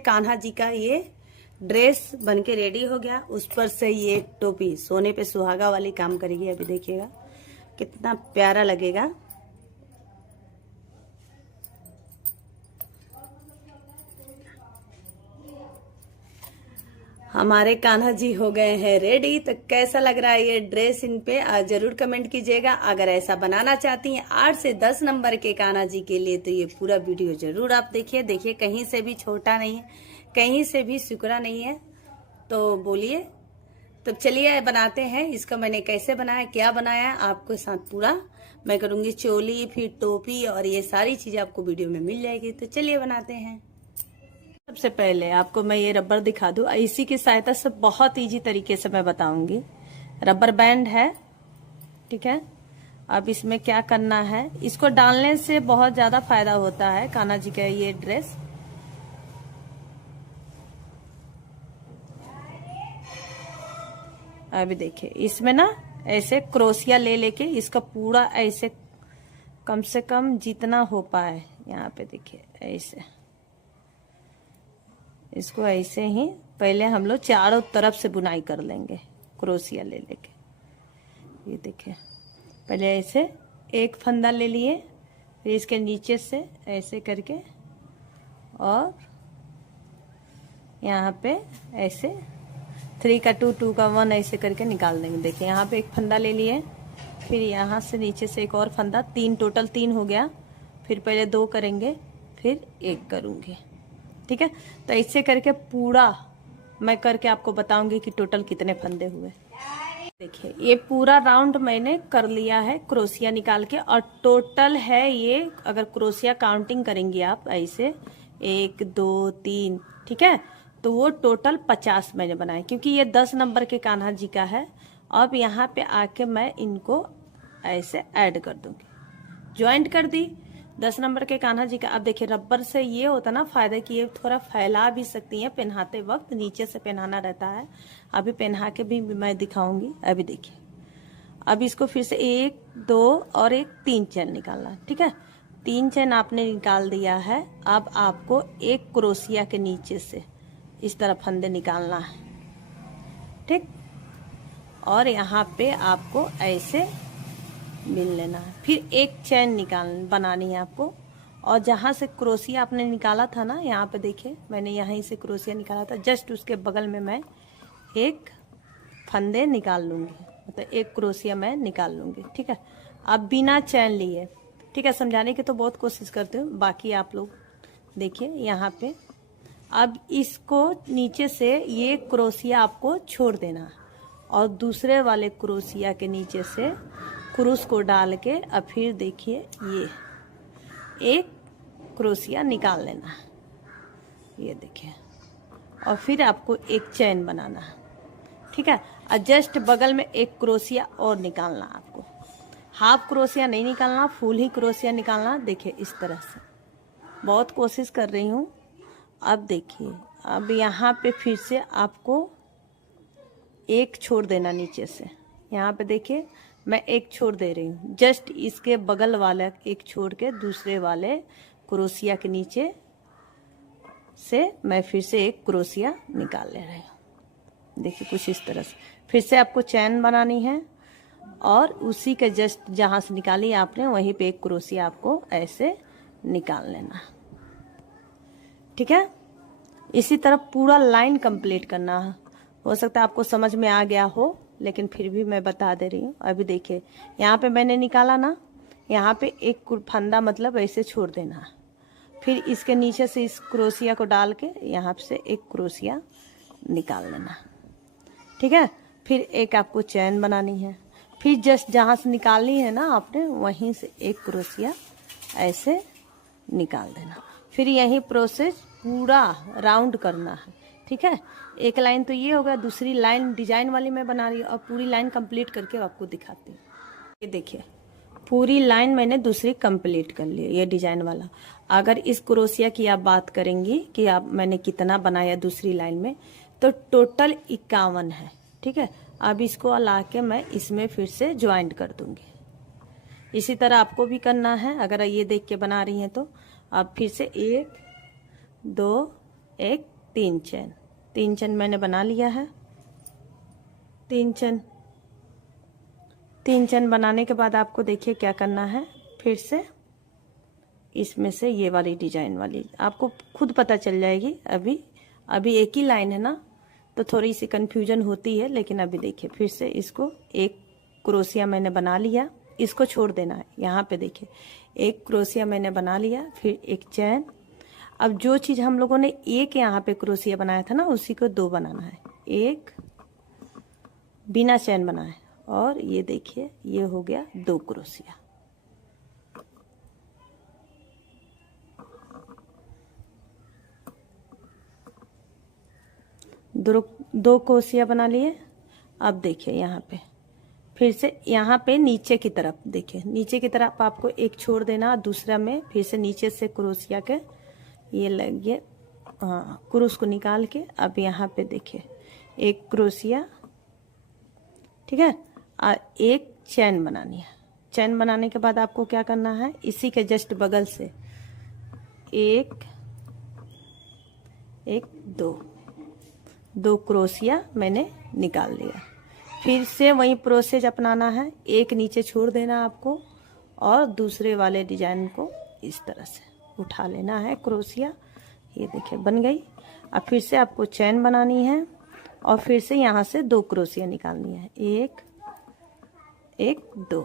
कान्हा जी का ये ड्रेस बनके रेडी हो गया। उस पर से ये टोपी सोने पे सुहागा वाली काम करेगी। अभी देखिएगा कितना प्यारा लगेगा। हमारे कान्हा जी हो गए हैं रेडी। तो कैसा लग रहा है ये ड्रेस इन पे जरूर कमेंट कीजिएगा। अगर ऐसा बनाना चाहती हैं 8 से 10 नंबर के कान्हा जी के लिए तो ये पूरा वीडियो जरूर आप देखिए। देखिए कहीं से भी छोटा नहीं है, कहीं से भी सिकुड़ा नहीं है। तो बोलिए, तो चलिए बनाते हैं। इसका मैंने कैसे बनाया, क्या बनाया, आपके साथ पूरा मैं करूंगी। चोली, फिर टोपी और ये सारी चीजें आपको वीडियो में मिल जाएगी। तो चलिए बनाते हैं। सबसे पहले आपको मैं ये रबर दिखा दूं। इसी की सहायता से बहुत इजी तरीके से मैं बताऊंगी। रबर बैंड है, ठीक है। अब इसमें क्या करना है, इसको डालने से बहुत ज्यादा फायदा होता है कान्हा जी का ये ड्रेस। अभी देखिए इसमें ना ऐसे क्रोशिया ले लेके इसका पूरा ऐसे कम से कम जितना हो पाए, यहाँ पे देखिए ऐसे इसको ऐसे ही पहले हम लोग चारों तरफ से बुनाई कर लेंगे क्रोशिया ले लेके। ये देखिए पहले ऐसे एक फंदा ले लिए, फिर इसके नीचे से ऐसे करके और यहाँ पे ऐसे 3 का 2, 2 का 1 ऐसे करके निकाल देंगे। देखिए यहाँ पे एक फंदा ले लिए, फिर यहाँ से नीचे से एक और फंदा, 3 टोटल 3 हो गया। फिर पहले 2 करेंगे, फिर 1 करूँगी, ठीक है। तो ऐसे करके पूरा मैं करके आपको बताऊंगी कि टोटल कितने फंदे हुए। देखिए ये पूरा राउंड मैंने कर लिया है क्रोशिया निकाल के, और टोटल है ये, अगर क्रोशिया काउंटिंग करेंगे आप ऐसे 1 2 3, ठीक है, तो वो टोटल 50 मैंने बनाए। क्योंकि ये 10 नंबर के कान्हा जी का है। अब यहाँ पे आके मैं इनको ऐसे ऐड कर दूंगी, ज्वाइंट कर दी 10 नंबर के कान्हा जी का। अब देखिए रबर से ये होता ना फायदा कि ये थोड़ा फैला भी सकती है पहनाते वक्त, नीचे से पहनाना रहता है। अभी पहना के भी मैं दिखाऊंगी। अभी देखिए अब इसको फिर से 1 2 और 1 3 चैन निकालना, ठीक है। 3 चैन आपने निकाल दिया है। अब आपको एक क्रोशिया के नीचे से इस तरह फंदे निकालना है, ठीक। और यहाँ पे आपको ऐसे मिल लेना है। फिर एक चैन बनानी है आपको, और जहाँ से क्रोशिया आपने निकाला था ना, यहाँ पे देखिए मैंने यहीं से क्रोशिया निकाला था, जस्ट उसके बगल में मैं एक फंदे निकाल लूँगी, मतलब एक क्रोशिया मैं निकाल लूँगी, ठीक है। अब बिना चैन लिए, ठीक है, समझाने की तो बहुत कोशिश करते हूँ, बाकी आप लोग देखिए यहाँ पे। अब इसको नीचे से ये क्रोशिया आपको छोड़ देना है, और दूसरे वाले क्रोशिया के नीचे से क्रूस को डाल के अब फिर देखिए ये एक क्रोशिया निकाल लेना है, ये देखिए। और फिर आपको एक चैन बनाना है, ठीक है। और जस्ट बगल में एक क्रोशिया और निकालना आपको। हाफ क्रोशिया नहीं निकालना, फुल ही क्रोशिया निकालना। देखिए इस तरह से, बहुत कोशिश कर रही हूँ। अब देखिए अब यहाँ पे फिर से आपको एक छोड़ देना नीचे से। यहाँ पे देखिए मैं एक छोड़ दे रही हूँ, जस्ट इसके बगल वाला एक छोड़ के दूसरे वाले क्रोशिया के नीचे से मैं फिर से एक क्रोशिया निकाल ले रही हूँ। देखिए कुछ इस तरह से फिर से आपको चैन बनानी है, और उसी के जस्ट जहाँ से निकाली आपने वहीं पे एक क्रोशिया आपको ऐसे निकाल लेना, ठीक है। इसी तरह पूरा लाइन कंप्लीट करना है। हो सकता है आपको समझ में आ गया हो, लेकिन फिर भी मैं बता दे रही हूँ। अभी देखिए यहाँ पे मैंने निकाला ना, यहाँ पे एक फंदा मतलब ऐसे छोड़ देना है। फिर इसके नीचे से इस क्रोशिया को डाल के यहाँ से एक क्रोशिया निकाल लेना, ठीक है। फिर एक आपको चैन बनानी है, फिर जस्ट जहाँ से निकालनी है ना आपने, वहीं से एक क्रोशिया ऐसे निकाल देना। फिर यही प्रोसेस पूरा राउंड करना है, ठीक है। एक लाइन तो ये होगा, दूसरी लाइन डिजाइन वाली मैं बना रही हूँ, और पूरी लाइन कंप्लीट करके आपको दिखाती हूँ। ये देखिए पूरी लाइन मैंने दूसरी कंप्लीट कर ली, ये डिजाइन वाला। अगर इस क्रोशिया की आप बात करेंगी कि आप मैंने कितना बनाया दूसरी लाइन में, तो टोटल 51 है, ठीक है। अब इसको ला के मैं इसमें फिर से ज्वाइंट कर दूंगी। इसी तरह आपको भी करना है, अगर ये देख के बना रही हैं तो। अब फिर से 1 2 एक 3 चेन, 3 चेन मैंने बना लिया है। 3 चेन बनाने के बाद आपको देखिए क्या करना है, फिर से इसमें से ये वाली डिजाइन वाली आपको खुद पता चल जाएगी। अभी एक ही लाइन है ना, तो थोड़ी सी कंफ्यूजन होती है, लेकिन अभी देखिए फिर से इसको एक क्रोशिया मैंने बना लिया, इसको छोड़ देना है। यहाँ पे देखिए एक क्रोशिया मैंने बना लिया, फिर एक चैन। अब जो चीज हम लोगों ने एक यहाँ पे क्रोशिया बनाया था ना, उसी को 2 बनाना है। एक बिना चैन बनाए, और ये देखिए ये हो गया 2 क्रोशिया। दो क्रोशिया बना लिए। अब देखिए यहाँ पे फिर से यहाँ पे नीचे की तरफ देखिए, नीचे की तरफ आपको एक छोड़ देना, दूसरा में फिर से नीचे से क्रोशिया के ये लगे, क्रोश को निकाल के अब यहाँ पे देखिए एक क्रोशिया, ठीक है, और एक चैन बनानी है। चैन बनाने के बाद आपको क्या करना है, इसी के जस्ट बगल से एक दो क्रोशिया मैंने निकाल लिया। फिर से वही प्रोसेस अपनाना है, एक नीचे छोड़ देना आपको, और दूसरे वाले डिजाइन को इस तरह से उठा लेना है क्रोशिया। ये देखिए बन गई। अब फिर से आपको चैन बनानी है, और फिर से यहाँ से 2 क्रोशिया निकालनी है, एक 2,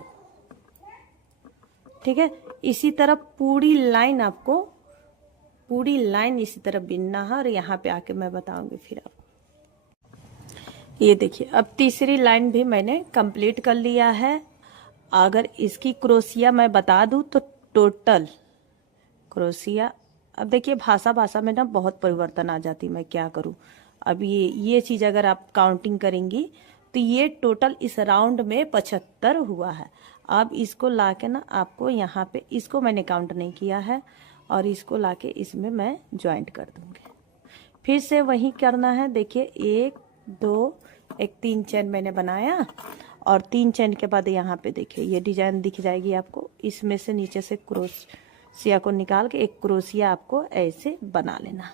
ठीक है। इसी तरह पूरी लाइन आपको, पूरी लाइन इसी तरह बिनना है, और यहाँ पे आके मैं बताऊंगी फिर आपको। ये देखिए अब तीसरी लाइन भी मैंने कंप्लीट कर लिया है। अगर इसकी क्रोशिया मैं बता दूं तो टोटल क्रोशिया, अब देखिए भाषा में ना बहुत परिवर्तन आ जाती, मैं क्या करूं। अब ये चीज अगर आप काउंटिंग करेंगी तो ये टोटल इस राउंड में 75 हुआ है। अब इसको लाके ना आपको यहाँ पे, इसको मैंने काउंट नहीं किया है, और इसको लाके इसमें मैं ज्वाइंट कर दूंगी। फिर से वही करना है। देखिए 1 2 एक 3 चैन मैंने बनाया, और 3 चैन के बाद यहाँ पे देखिए ये डिजाइन दिख जाएगी आपको। इसमें से नीचे से क्रोशिया को निकाल के एक क्रोशिया आपको ऐसे बना लेना,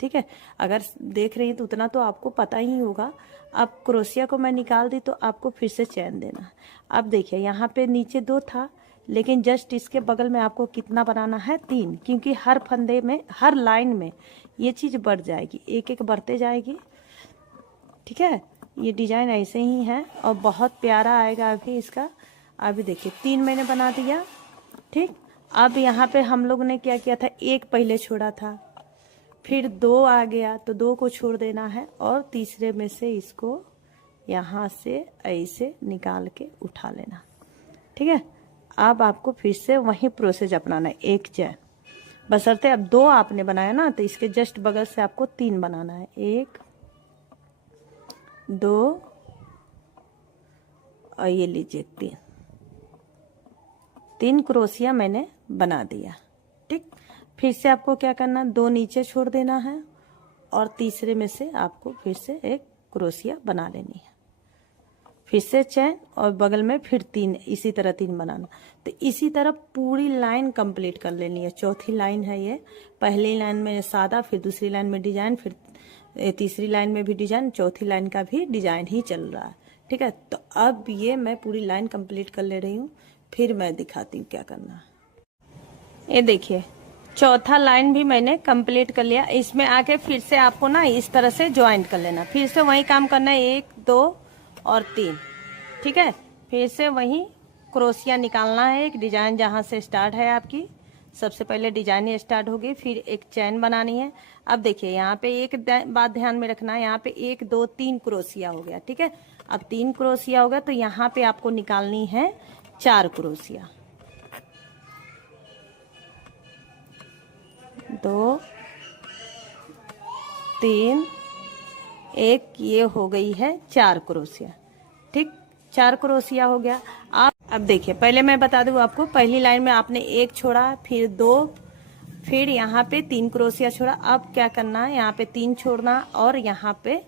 ठीक है। अगर देख रही हैं तो उतना तो आपको पता ही होगा। अब क्रोशिया को मैं निकाल दी तो आपको फिर से चैन देना। अब देखिए यहाँ पे नीचे 2 था, लेकिन जस्ट इसके बगल में आपको कितना बनाना है, 3, क्योंकि हर फंदे में, हर लाइन में ये चीज बढ़ जाएगी, एक एक बढ़ते जाएगी, ठीक है। ये डिजाइन ऐसे ही है, और बहुत प्यारा आएगा अभी इसका। अभी देखिए 3 मैंने बना दिया, ठीक। अब यहाँ पे हम लोग ने क्या किया था, 1 पहले छोड़ा था, फिर 2 आ गया तो 2 को छोड़ देना है, और तीसरे में से इसको यहाँ से ऐसे निकाल के उठा लेना, ठीक है। अब आपको फिर से वही प्रोसेस अपनाना है, एक चैन, बशर्ते अब 2 आपने बनाया ना, तो इसके जस्ट बगल से आपको 3 बनाना है, 1 2, और ये लीजिए 3 क्रोशिया मैंने बना दिया, ठीक। फिर से आपको क्या करना, 2 नीचे छोड़ देना है, और तीसरे में से आपको फिर से एक क्रोशिया बना लेनी है, फिर से चैन, और बगल में फिर 3, इसी तरह 3 बनाना। तो इसी तरह पूरी लाइन कंप्लीट कर लेनी है। चौथी लाइन है ये, पहली लाइन में सादा, फिर दूसरी लाइन में डिजाइन, फिर तीसरी लाइन में भी डिजाइन, चौथी लाइन का भी डिजाइन ही चल रहा है, ठीक है। तो अब ये मैं पूरी लाइन कंप्लीट कर ले रही हूँ, फिर मैं दिखाती हूँ क्या करना है। ये देखिए चौथा लाइन भी मैंने कंप्लीट कर लिया। इसमें आके फिर से आपको ना इस तरह से ज्वाइंट कर लेना, फिर से वही काम करना है, 1 2 और 3, ठीक है। फिर से वही क्रोशिया निकालना है, एक डिजाइन जहां से स्टार्ट है आपकी, सबसे पहले डिजाइन ही स्टार्ट होगी, फिर एक चैन बनानी है। अब देखिए यहाँ पे एक बात ध्यान में रखना है, यहाँ पे 1 2 3 क्रोशिया हो गया, ठीक है। अब 3 क्रोशिया हो गया, तो यहाँ पे आपको निकालनी है 4 क्रोशिया, 2 3 1, ये हो गई है 4 क्रोशिया, ठीक। 4 क्रोशिया हो गया। आप अब देखिए, पहले मैं बता दूं आपको, पहली लाइन में आपने 1 छोड़ा, फिर 2, फिर यहाँ पे 3 क्रोशिया छोड़ा। अब क्या करना है, यहाँ पे 3 छोड़ना, और यहाँ पे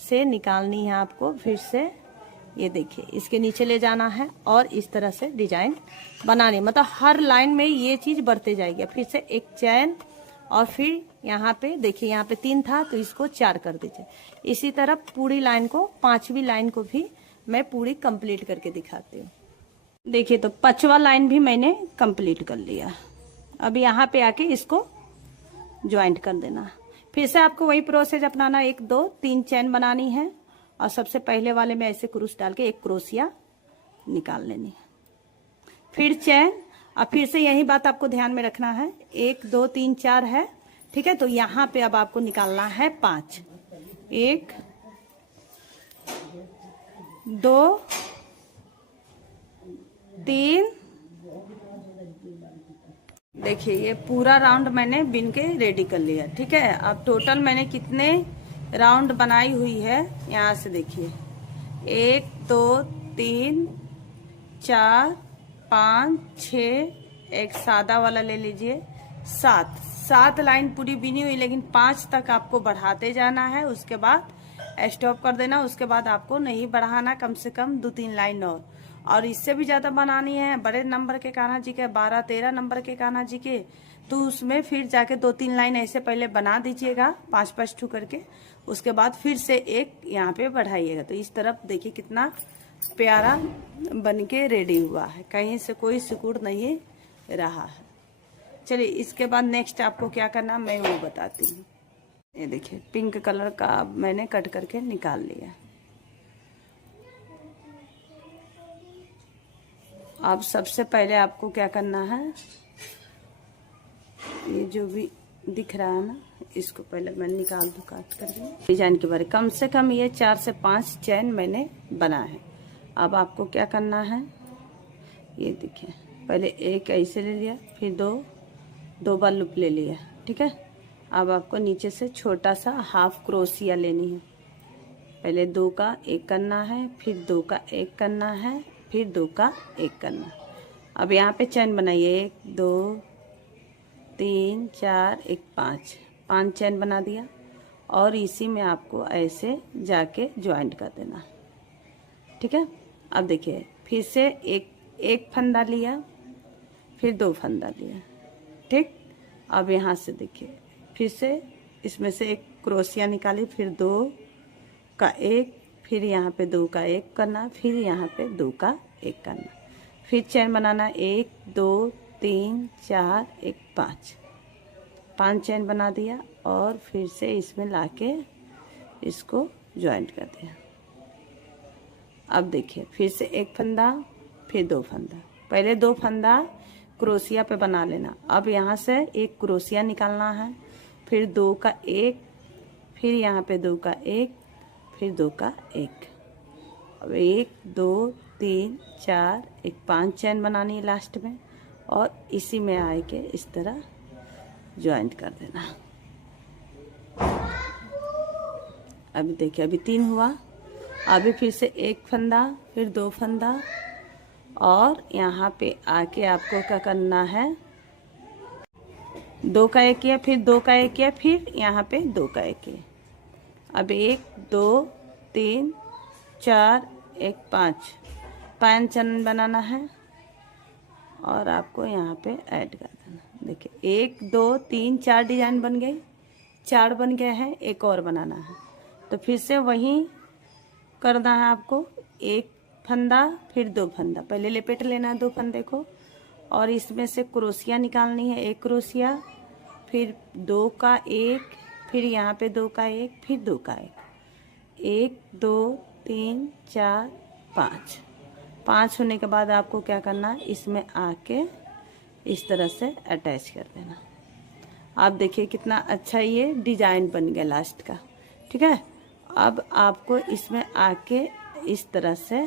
से निकालनी है आपको फिर से, ये देखिए इसके नीचे ले जाना है, और इस तरह से डिजाइन बनानी, मतलब हर लाइन में ये चीज बढ़ते जाएगी। फिर से एक चैन, और फिर यहाँ पे देखिए, यहाँ पे 3 था तो इसको 4 कर दीजिए। इसी तरह पूरी लाइन को, 5वीं लाइन को भी मैं पूरी कंप्लीट करके दिखाती हूँ। देखिए तो 5वां लाइन भी मैंने कंप्लीट कर लिया। अब यहाँ पे आके इसको ज्वाइंट कर देना। फिर से आपको वही प्रोसेस अपनाना, 1 2 3 चैन बनानी है और सबसे पहले वाले में ऐसे क्रूस डाल के एक क्रोशिया निकाल लेनी है। फिर चैन, और फिर से यही बात आपको ध्यान में रखना है, 1 2 3 4 है, ठीक है। तो यहाँ पे अब आपको निकालना है 5। 1 2 3। देखिए ये पूरा राउंड मैंने बिन के रेडी कर लिया, ठीक है। अब टोटल मैंने कितने राउंड बनाई हुई है यहाँ से देखिए, 1 2 3 4 5 6, एक सादा वाला ले लीजिए, 7 लाइन पूरी बिनी हुई, लेकिन 5 तक आपको बढ़ाते जाना है। उसके बाद स्टॉप कर देना। उसके बाद आपको नहीं बढ़ाना, कम से कम 2 3 लाइन और इससे भी ज्यादा बनानी है बड़े नंबर के कान्हा जी के, 12 13 नंबर के कान्हा जी के, तो उसमें फिर जाके 2 3 लाइन ऐसे पहले बना दीजिएगा 5 5 टू करके। उसके बाद फिर से एक यहाँ पे बढ़ाइएगा। तो इस तरफ देखिए कितना प्यारा बनके रेडी हुआ है, कहीं से कोई सिकुड़ नहीं रहा है। चलिए इसके बाद नेक्स्ट आपको क्या करना मैं वो बताती हूँ। ये देखिए पिंक कलर का मैंने कट करके निकाल लिया। अब सबसे पहले आपको क्या करना है, ये जो भी दिख रहा है ना, इसको पहले मैं निकाल दूँ काट कर। डिजाइन के बारे कम से कम ये 4 से 5 चैन मैंने बना है। अब आपको क्या करना है, ये देखिए पहले एक ऐसे ले लिया, फिर दो बार लूप ले लिया, ठीक है। अब आपको नीचे से छोटा सा हाफ क्रोशिया लेनी है। पहले 2 का 1 करना है, फिर 2 का 1 करना है, फिर 2 का 1 करना। अब यहाँ पे चैन बनाइए, 1 2 3 4 1 5 चैन बना दिया और इसी में आपको ऐसे जाके ज्वाइंट कर देना, ठीक है। अब देखिए फिर से एक फंदा लिया, फिर 2 फंदा लिया, ठीक। अब यहाँ से देखिए फिर से इसमें से एक क्रोशिया निकाली, फिर 2 का 1, फिर यहाँ पे 2 का 1 करना, फिर यहाँ पे 2 का 1 करना, फिर चैन बनाना 1 2 3 4 1 5 चैन बना दिया और फिर से इसमें लाके इसको ज्वाइंट कर दिया। अब देखिए फिर से एक फंदा, फिर 2 फंदा, पहले 2 फंदा क्रोशिया पे बना लेना। अब यहाँ से एक क्रोशिया निकालना है, फिर 2 का 1, फिर यहाँ पे 2 का 1, फिर 2 का 1। अब 1 2 3 4 1 5 चैन बनानी है लास्ट में और इसी में आके इस तरह ज्वाइंट कर देना। अभी देखिए अभी 3 हुआ, अभी फिर से एक फंदा, फिर 2 फंदा और यहाँ पे आके आपको क्या करना है, 2 का 1 किया, फिर 2 का 1 किया, फिर यहाँ पे 2 का 1 किया। अब 1 2 3 4 1 5 चैन बनाना है और आपको यहाँ पे ऐड कर देना। देखिए 1 2 3 4 डिजाइन बन गई, 4 बन गए हैं, एक और बनाना है। तो फिर से वही करना है आपको, 1 फंदा फिर 2 फंदा, पहले लपेट लेना है 2 फंदे को और इसमें से क्रोशिया निकालनी है, 1 क्रोशिया, फिर 2 का 1, फिर यहाँ पे 2 का 1, फिर 2 का 1 2 3 4 5 होने के बाद आपको क्या करना है, इसमें आके इस तरह से अटैच कर देना। आप देखिए कितना अच्छा ये डिजाइन बन गया लास्ट का, ठीक है। अब आपको इसमें आके इस तरह से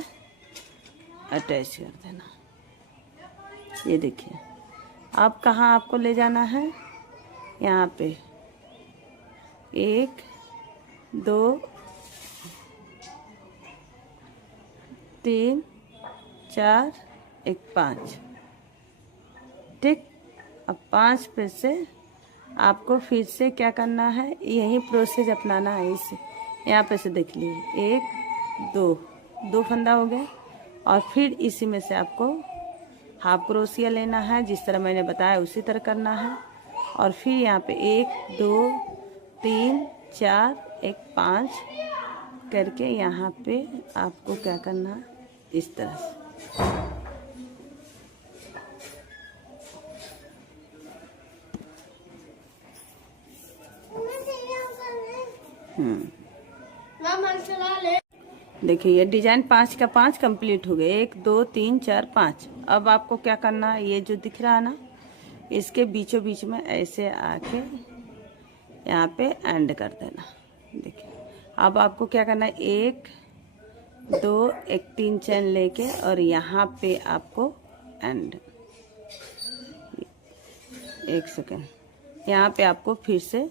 अटैच कर देना। ये देखिए अब कहाँ आपको ले जाना है, यहाँ पे 1 2 3 4 1 5, ठीक। अब 5 पे से आपको फिर से क्या करना है, यही प्रोसेस अपनाना है। इसे यहाँ पे से देख लीजिए 1 2 फंदा हो गया और फिर इसी में से आपको हाफ क्रोशिया लेना है, जिस तरह मैंने बताया उसी तरह करना है और फिर यहाँ पे 1 2 3 4 1 5 करके यहाँ पे आपको क्या करना है, इस तरह से। देखिए ये डिजाइन 5 का 5 कंप्लीट हो गए। 1 2 3 4 5। अब आपको क्या करना है, ये जो दिख रहा है ना, इसके बीचों बीच में ऐसे आके यहाँ पे एंड कर देना। देखिए अब आपको क्या करना है, 1 2 1 3 चैन लेके और यहाँ पे आपको एंड। 1 सेकेंड, यहाँ पे आपको फिर से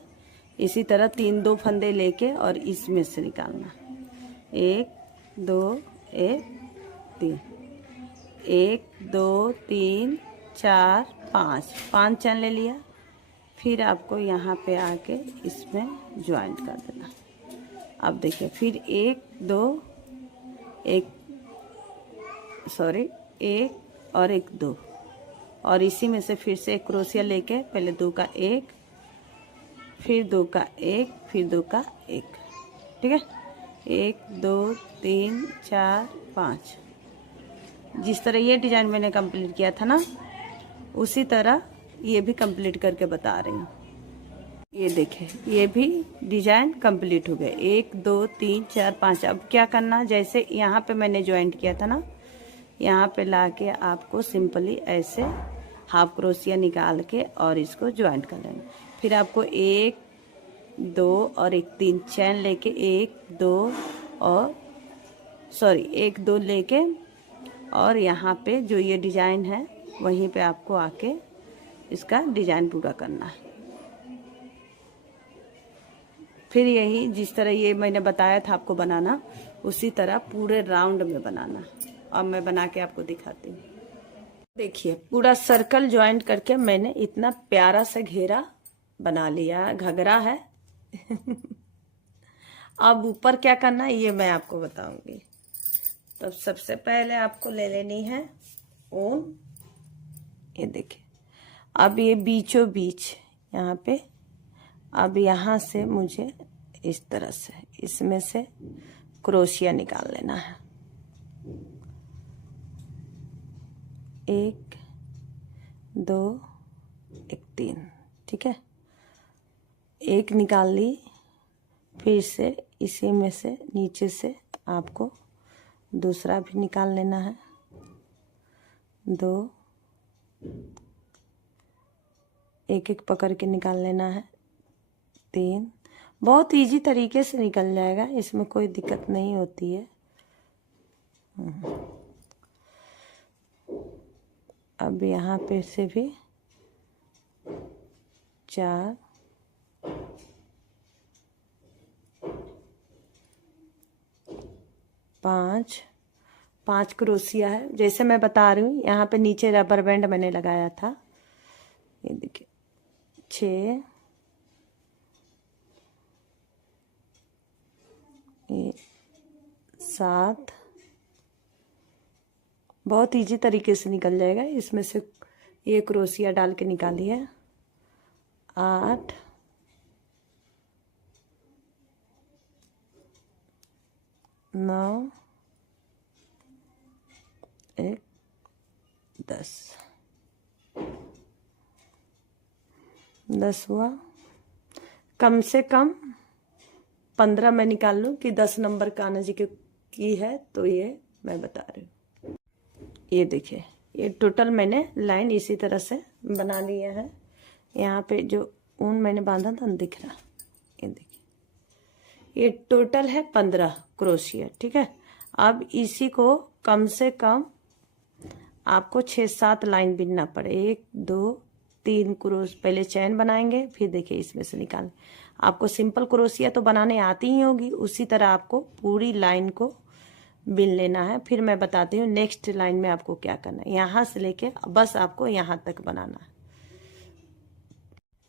इसी तरह 3 2 फंदे लेके और इसमें से निकालना। 1 2 1 3, 1 2 3 4 5 चैन ले लिया। फिर आपको यहाँ पे आके इसमें ज्वाइंट कर देना। अब देखिए फिर 1 2 1 और 1 2 और इसी में से फिर से एक क्रोशिया लेके पहले 2 का 1, फिर 2 का 1, फिर 2 का 1। ठीक है, 1 2 3 4 5। जिस तरह ये डिजाइन मैंने कंप्लीट किया था ना, उसी तरह ये भी कंप्लीट करके बता रही हूँ। ये देखिए ये भी डिजाइन कंप्लीट हो गए। 1 2 3 4 5। अब क्या करना, जैसे यहाँ पे मैंने ज्वाइंट किया था ना, यहाँ पे लाके आपको सिंपली ऐसे हाफ क्रोशिया निकाल के और इसको ज्वाइंट कर लेना। फिर आपको 1 2 और 1 3 चैन लेके 1 2 लेके और यहाँ पे जो ये डिजाइन है वहीं पे आपको आके इसका डिजाइन पूरा करना है। फिर यही जिस तरह ये मैंने बताया था आपको बनाना, उसी तरह पूरे राउंड में बनाना। अब मैं बना के आपको दिखाती हूँ। देखिए पूरा सर्कल ज्वाइंट करके मैंने इतना प्यारा सा घेरा बना लिया, घघरा है। अब ऊपर क्या करना है ये मैं आपको बताऊंगी। तो सबसे पहले आपको ले लेनी है ऊन। ये देखिए अब ये बीचों बीच यहाँ पे, अब यहाँ से मुझे इस तरह से इसमें से क्रोशिया निकाल लेना है। 1 2 1 3। ठीक है, 1 निकाल ली। फिर से इसी में से नीचे से आपको दूसरा भी निकाल लेना है। 2 1 1 पकड़ के निकाल लेना है। 3। बहुत इजी तरीके से निकल जाएगा, इसमें कोई दिक्कत नहीं होती है। अब यहाँ पे से भी 4 5 क्रोशिया है जैसे मैं बता रही हूँ। यहाँ पे नीचे रबर बैंड मैंने लगाया था, ये देखिए 6 7। बहुत इजी तरीके से निकल जाएगा। इसमें से ये क्रोशिया डाल के निकालिए। 8 9 1 10 हुआ। कम से कम 15 मैं निकाल लूँ कि 10 नंबर कान्हा जी की है, तो ये मैं बता रही हूँ। ये देखिए ये टोटल मैंने लाइन इसी तरह से बना लिया है। यहाँ पे जो ऊन मैंने बांधा था दिख रहा, ये देखिए ये टोटल है 15 क्रोशिया। ठीक है, अब इसी को कम से कम आपको 6-7 लाइन बिनना पड़े। 1 2 3 क्रोश पहले चैन बनाएंगे, फिर देखिए इसमें से निकालें। आपको सिंपल क्रोशिया तो बनाने आती ही होगी, उसी तरह आपको पूरी लाइन को बिन लेना है। फिर मैं बताती हूँ नेक्स्ट लाइन में आपको क्या करना है। यहाँ से लेके बस आपको यहाँ तक बनाना है।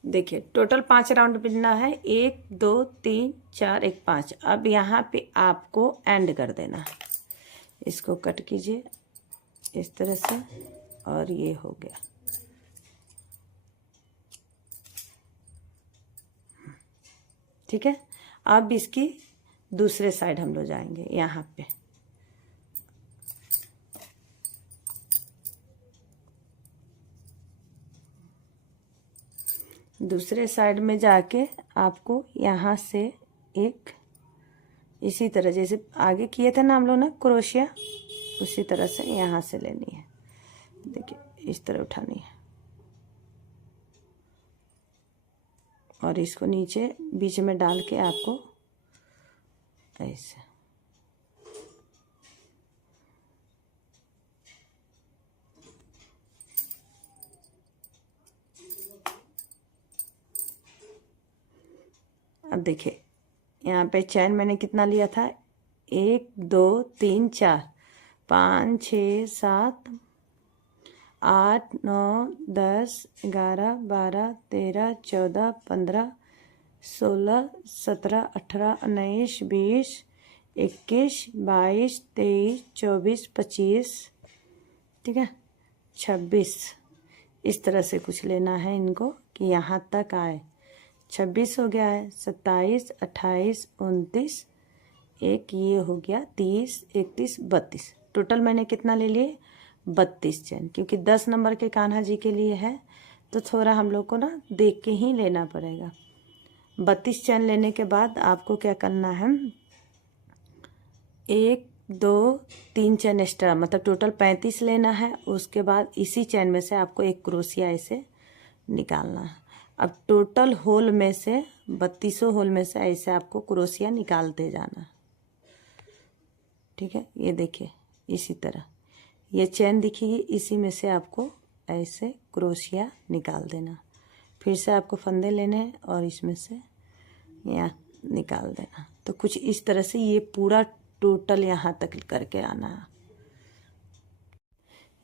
देखिए टोटल 5 राउंड बिनना है। 1 2 3 4 1 5। अब यहाँ पे आपको एंड कर देना है। इसको कट कीजिए इस तरह से और ये हो गया। ठीक है। अब इसकी दूसरे साइड हम लोग जाएंगे यहाँ पे। दूसरे साइड में जाके आपको यहाँ से एक इसी तरह जैसे आगे किए थे ना हम लोग ना क्रोशिया, उसी तरह से यहाँ से लेनी है। देखिए इस तरह उठानी है और इसको नीचे बीच में डाल के आपको ऐसे अब देखिए यहाँ पे चैन मैंने कितना लिया था, 1 2 3 4 5 6 7 8 9 10 11 12 13 14 15 16 17 18 19 20 21 22 23 24 25, ठीक है, 26। इस तरह से कुछ लेना है इनको कि यहाँ तक आए। 26 हो गया है, 27 28 29, एक ये हो गया 30 31 32। टोटल मैंने कितना ले लिए, 32 चैन। क्योंकि 10 नंबर के कान्हा जी के लिए है तो थोड़ा हम लोग को ना देख के ही लेना पड़ेगा। 32 चैन लेने के बाद आपको क्या करना है, 1 2 3 चैन एक्स्ट्रा, मतलब टोटल 35 लेना है। उसके बाद इसी चैन में से आपको एक क्रोशिया ऐसे निकालना है। अब टोटल होल में से 32 होल में से ऐसे आपको क्रोशिया निकालते जाना, ठीक है। ये देखिए इसी तरह ये चैन दिखेगी, इसी में से आपको ऐसे क्रोशिया निकाल देना। फिर से आपको फंदे लेने हैं और इसमें से यहाँ निकाल देना। तो कुछ इस तरह से ये पूरा टोटल यहाँ तक करके आना है।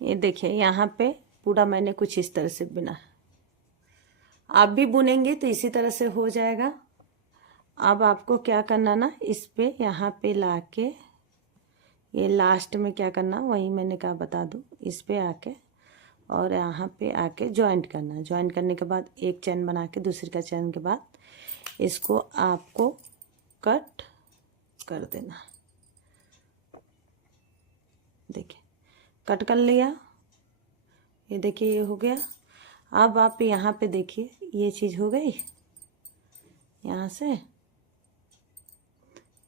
ये देखिए यहाँ पे पूरा मैंने कुछ इस तरह से बुना। आप भी बुनेंगे तो इसी तरह से हो जाएगा। अब आपको क्या करना ना, इस पे यहाँ पे लाके ये लास्ट में क्या करना वही मैंने कहा बता दूँ। इस पे आके और यहाँ पे आके ज्वाइंट करना। ज्वाइंट करने के बाद एक चैन बना के दूसरी का चैन के बाद इसको आपको कट कर देना। देखिए कट कर लिया, ये देखिए ये हो गया। अब आप यहाँ पे देखिए ये चीज़ हो गई, यहाँ से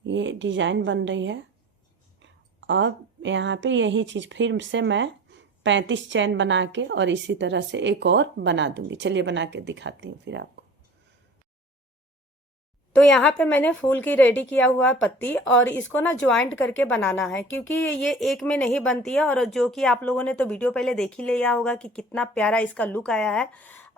ये डिज़ाइन बन रही है। अब यहाँ पे यही चीज़ फिर से मैं 35 चैन बना के और इसी तरह से एक और बना दूंगी। चलिए बना के दिखाती हूँ फिर आपको। तो यहाँ पे मैंने फूल की रेडी किया हुआ पत्ती और इसको ना ज्वाइंट करके बनाना है, क्योंकि ये एक में नहीं बनती है। और जो कि आप लोगों ने तो वीडियो पहले देख ही लिया होगा कि कितना प्यारा इसका लुक आया है।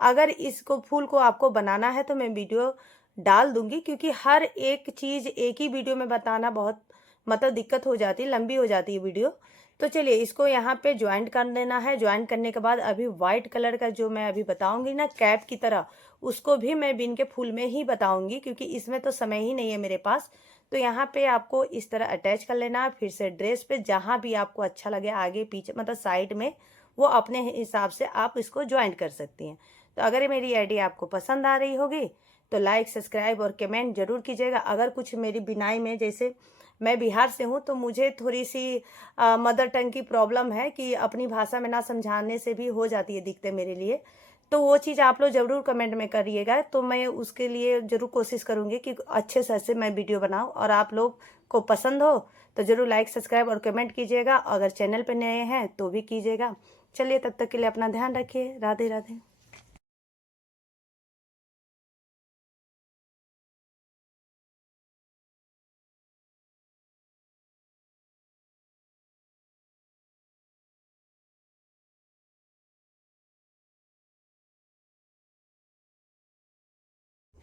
अगर इसको फूल को आपको बनाना है तो मैं वीडियो डाल दूंगी, क्योंकि हर एक चीज़ एक ही वीडियो में बताना बहुत मतलब दिक्कत हो जाती है, लंबी हो जाती है वीडियो। तो चलिए इसको यहाँ पे ज्वाइंट कर देना है। ज्वाइंट करने के बाद अभी व्हाइट कलर का जो मैं अभी बताऊंगी ना कैप की तरह, उसको भी मैं बिन के फूल में ही बताऊंगी, क्योंकि इसमें तो समय ही नहीं है मेरे पास। तो यहाँ पे आपको इस तरह अटैच कर लेना है। फिर से ड्रेस पे जहाँ भी आपको अच्छा लगे, आगे पीछे मतलब साइड में, वो अपने हिसाब से आप इसको ज्वाइंट कर सकती हैं। तो अगर मेरी आइडिया आपको पसंद आ रही होगी तो लाइक सब्सक्राइब और कमेंट जरूर कीजिएगा। अगर कुछ मेरी बिनाई में, जैसे मैं बिहार से हूँ तो मुझे थोड़ी सी मदर टंग की प्रॉब्लम है कि अपनी भाषा में ना समझाने से भी हो जाती है दिक्कतें मेरे लिए। तो वो चीज़ आप लोग ज़रूर कमेंट में करिएगा, तो मैं उसके लिए ज़रूर कोशिश करूँगी कि अच्छे से अच्छे मैं वीडियो बनाऊँ और आप लोग को पसंद हो। तो ज़रूर लाइक सब्सक्राइब और कमेंट कीजिएगा। अगर चैनल पर नए हैं तो भी कीजिएगा। चलिए तब तक के लिए अपना ध्यान रखिए। राधे राधे।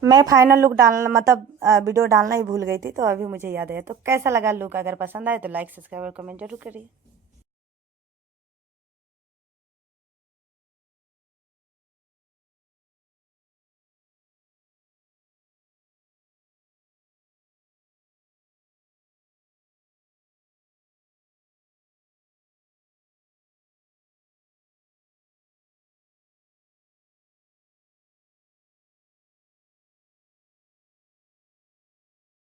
मैं फाइनल लुक डालना मतलब वीडियो डालना ही भूल गई थी, तो अभी मुझे याद है। तो कैसा लगा लुक, अगर पसंद आए तो लाइक सब्सक्राइब और कमेंट जरूर करिए।